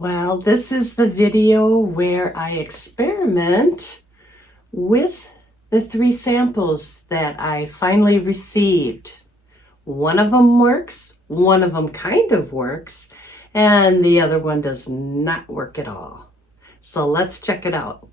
Well, this is the video where I experiment with the 3 samples that I finally received. One of them works, one of them kind of works, and the other one does not work at all. So let's check it out.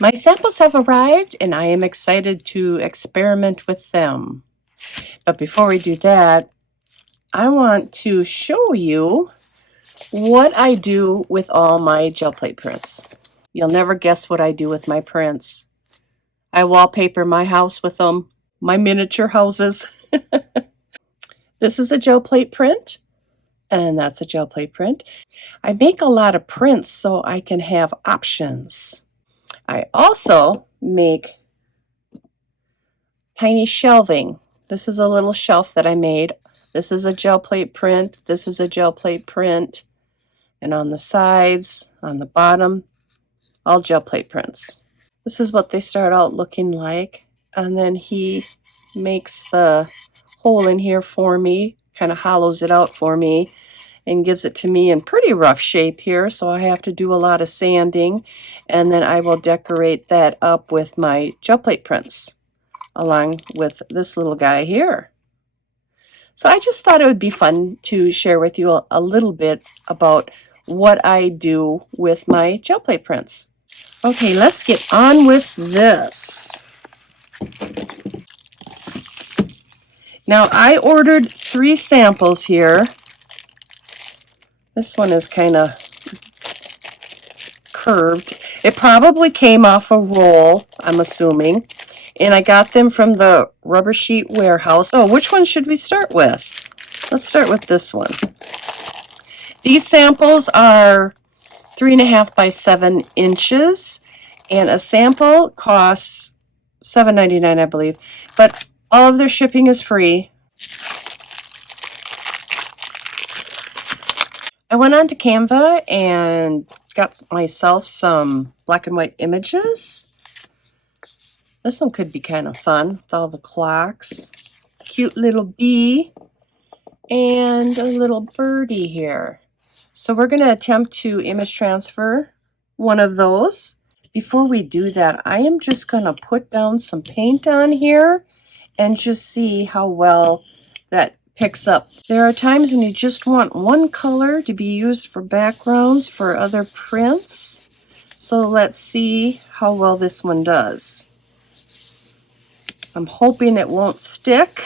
My samples have arrived and I am excited to experiment with them. But before we do that, I want to show you what I do with all my gel plate prints. You'll never guess what I do with my prints. I wallpaper my house with them, my miniature houses. This is a gel plate print, and that's a gel plate print. I make a lot of prints so I can have options. I also make tiny shelving. This is a little shelf that I made. This is a gel plate print. This is a gel plate print. And on the sides, on the bottom, all gel plate prints. This is what they start out looking like. And then he makes the hole in here for me, kind of hollows it out for me, and gives it to me in pretty rough shape here. So I have to do a lot of sanding. And then I will decorate that up with my gel plate prints, along with this little guy here. So I just thought it would be fun to share with you a little bit about what I do with my gel plate prints. Okay, let's get on with this. Now I ordered 3 samples here. This one is kind of curved. It probably came off a roll, I'm assuming. And I got them from the Rubber Sheet Warehouse. Oh, which one should we start with? Let's start with this one. These samples are 3.5 by 7 inches, and a sample costs $7.99, I believe, but all of their shipping is free. I went on to Canva and got myself some black and white images. This one could be kind of fun with all the clocks. Cute little bee and a little birdie here. So we're going to attempt to image transfer one of those. Before we do that, I am just going to put down some paint on here and just see how well that picks up. There are times when you just want one color to be used for backgrounds for other prints. So let's see how well this one does. I'm hoping it won't stick.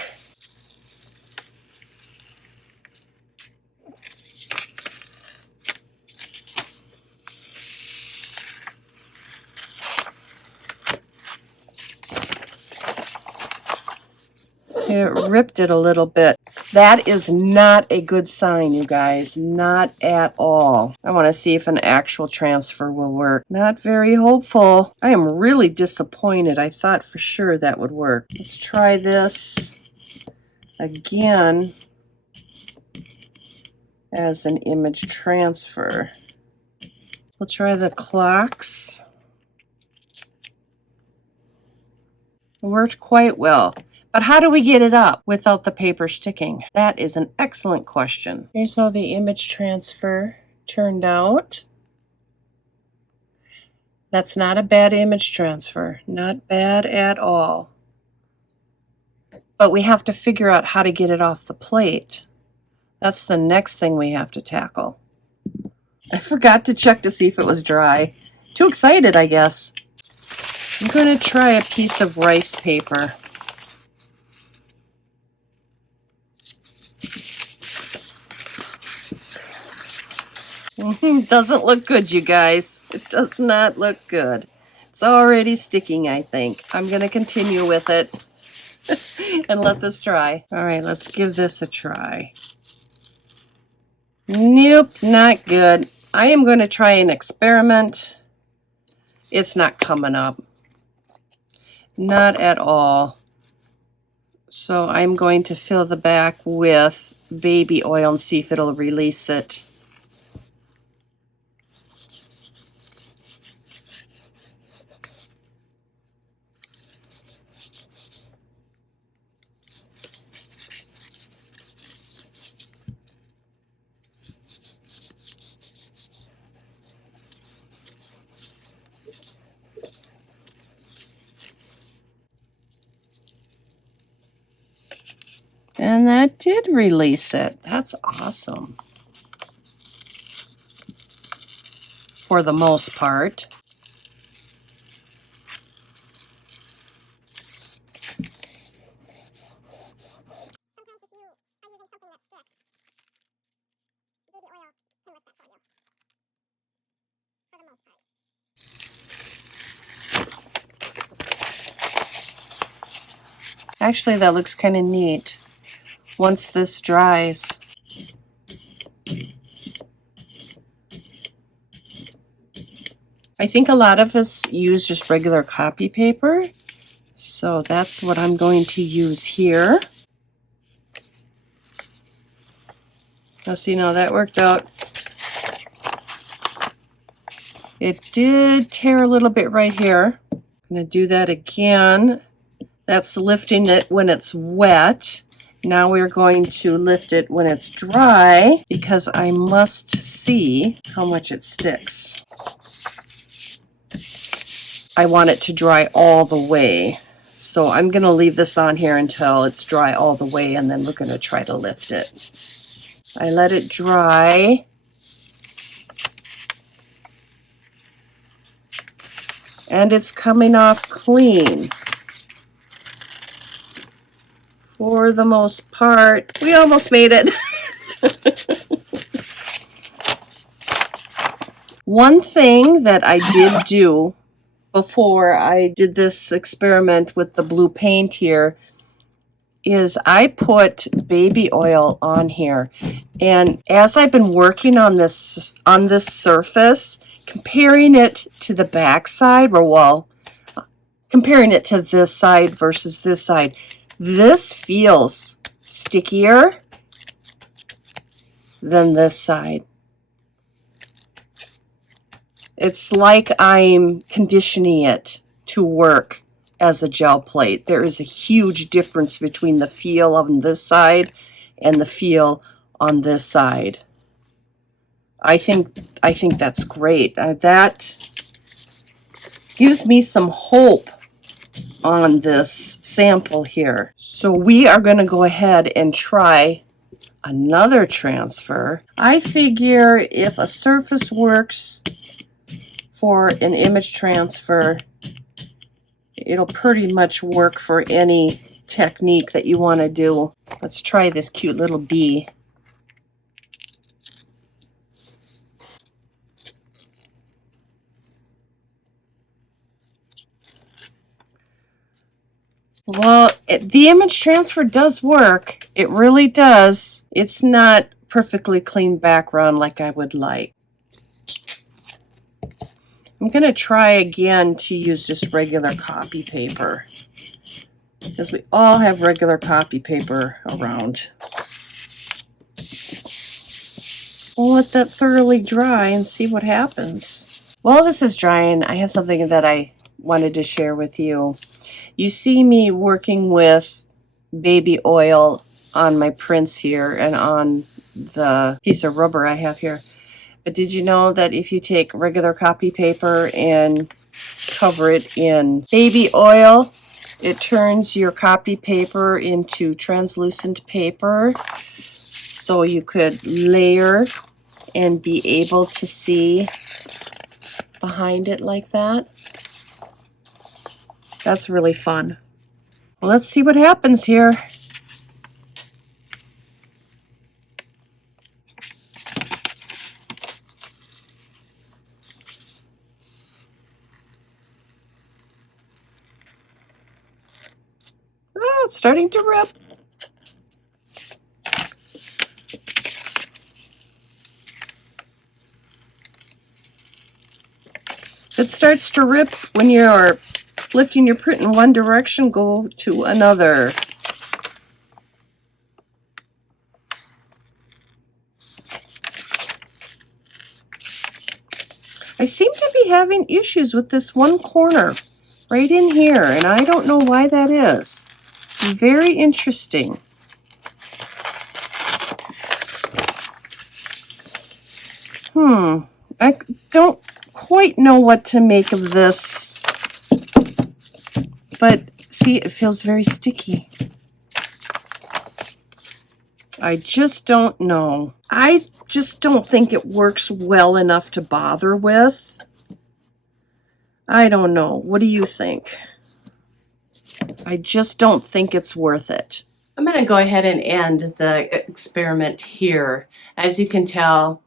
It ripped it a little bit. That is not a good sign, you guys. Not at all. I want to see if an actual transfer will work. Not very hopeful. I am really disappointed. I thought for sure that would work. Let's try this again as an image transfer. We'll try the clocks. It worked quite well. But how do we get it up without the paper sticking? That is an excellent question. Here's how the image transfer turned out. That's not a bad image transfer. Not bad at all. But we have to figure out how to get it off the plate. That's the next thing we have to tackle. I forgot to check to see if it was dry. Too excited, I guess. I'm going to try a piece of rice paper. Doesn't look good, you guys. It does not look good. It's already sticking, I think. I'm going to continue with it and let this dry. All right, let's give this a try. Nope, not good. I am going to try an experiment. It's not coming up. Not at all. So I'm going to fill the back with baby oil and see if it'll release it. And that did release it. That's awesome. For the most part. Actually, that looks kind of neat. Once this dries. I think a lot of us use just regular copy paper. So that's what I'm going to use here. Oh, see, now that worked out. It did tear a little bit right here. I'm going to do that again. That's lifting it when it's wet. Now we're going to lift it when it's dry because I must see how much it sticks. I want it to dry all the way. So I'm going to leave this on here until it's dry all the way, and then we're going to try to lift it. I let it dry. And it's coming off clean. For the most part. We almost made it. One thing that I did do before I did this experiment with the blue paint here is I put baby oil on here. And as I've been working on this surface, comparing it to the back side, or well, comparing it to this side versus this side, this feels stickier than this side. It's like I'm conditioning it to work as a gel plate. There is a huge difference between the feel on this side and the feel on this side. I think that's great. That gives me some hope on this sample here. So we are going to go ahead and try another transfer. I figure if a surface works for an image transfer, it'll pretty much work for any technique that you want to do. Let's try this cute little bee. Well, the image transfer does work. It really does. It's not perfectly clean background like I would like. I'm going to try again to use just regular copy paper, because we all have regular copy paper around. We'll let that thoroughly dry and see what happens. While this is drying, I have something that I wanted to share with you. You see me working with baby oil on my prints here and on the piece of rubber I have here. But did you know that if you take regular copy paper and cover it in baby oil, it turns your copy paper into translucent paper, so you could layer and be able to see behind it like that? That's really fun. Well, let's see what happens here. Oh, it's starting to rip. It starts to rip when you're lifting your print in one direction, go to another. I seem to be having issues with this one corner right in here, and I don't know why that is. It's very interesting. I don't quite know what to make of this, but see, it feels very sticky. I just don't know. I just don't think it works well enough to bother with. I don't know. What do you think? I just don't think it's worth it. I'm going to go ahead and end the experiment here. As you can tell,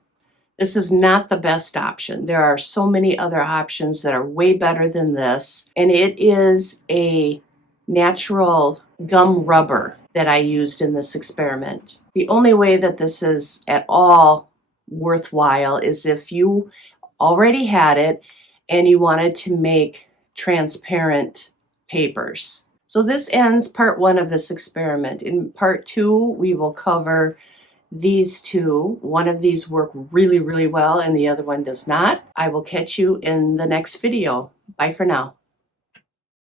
this is not the best option. There are so many other options that are way better than this, and it is a natural gum rubber that I used in this experiment. The only way that this is at all worthwhile is if you already had it and you wanted to make transparent papers. So this ends part 1 of this experiment. In part 2, we will cover these two. One of these work really, really well and the other one does not. I will catch you in the next video. Bye for now.